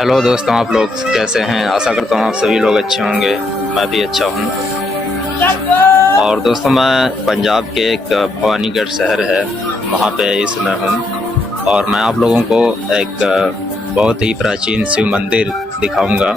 Hello दोस्तों, आप लोग कैसे हैं? आशा करता हूँ आप सभी लोग अच्छे होंगे। मैं भी अच्छा हूँ। और दोस्तों, मैं पंजाब के एक भवानीगढ़ शहर है, वहाँ पे इस समय हूँ और मैं आप लोगों को एक बहुत ही प्राचीन शिव मंदिर दिखाऊंगा।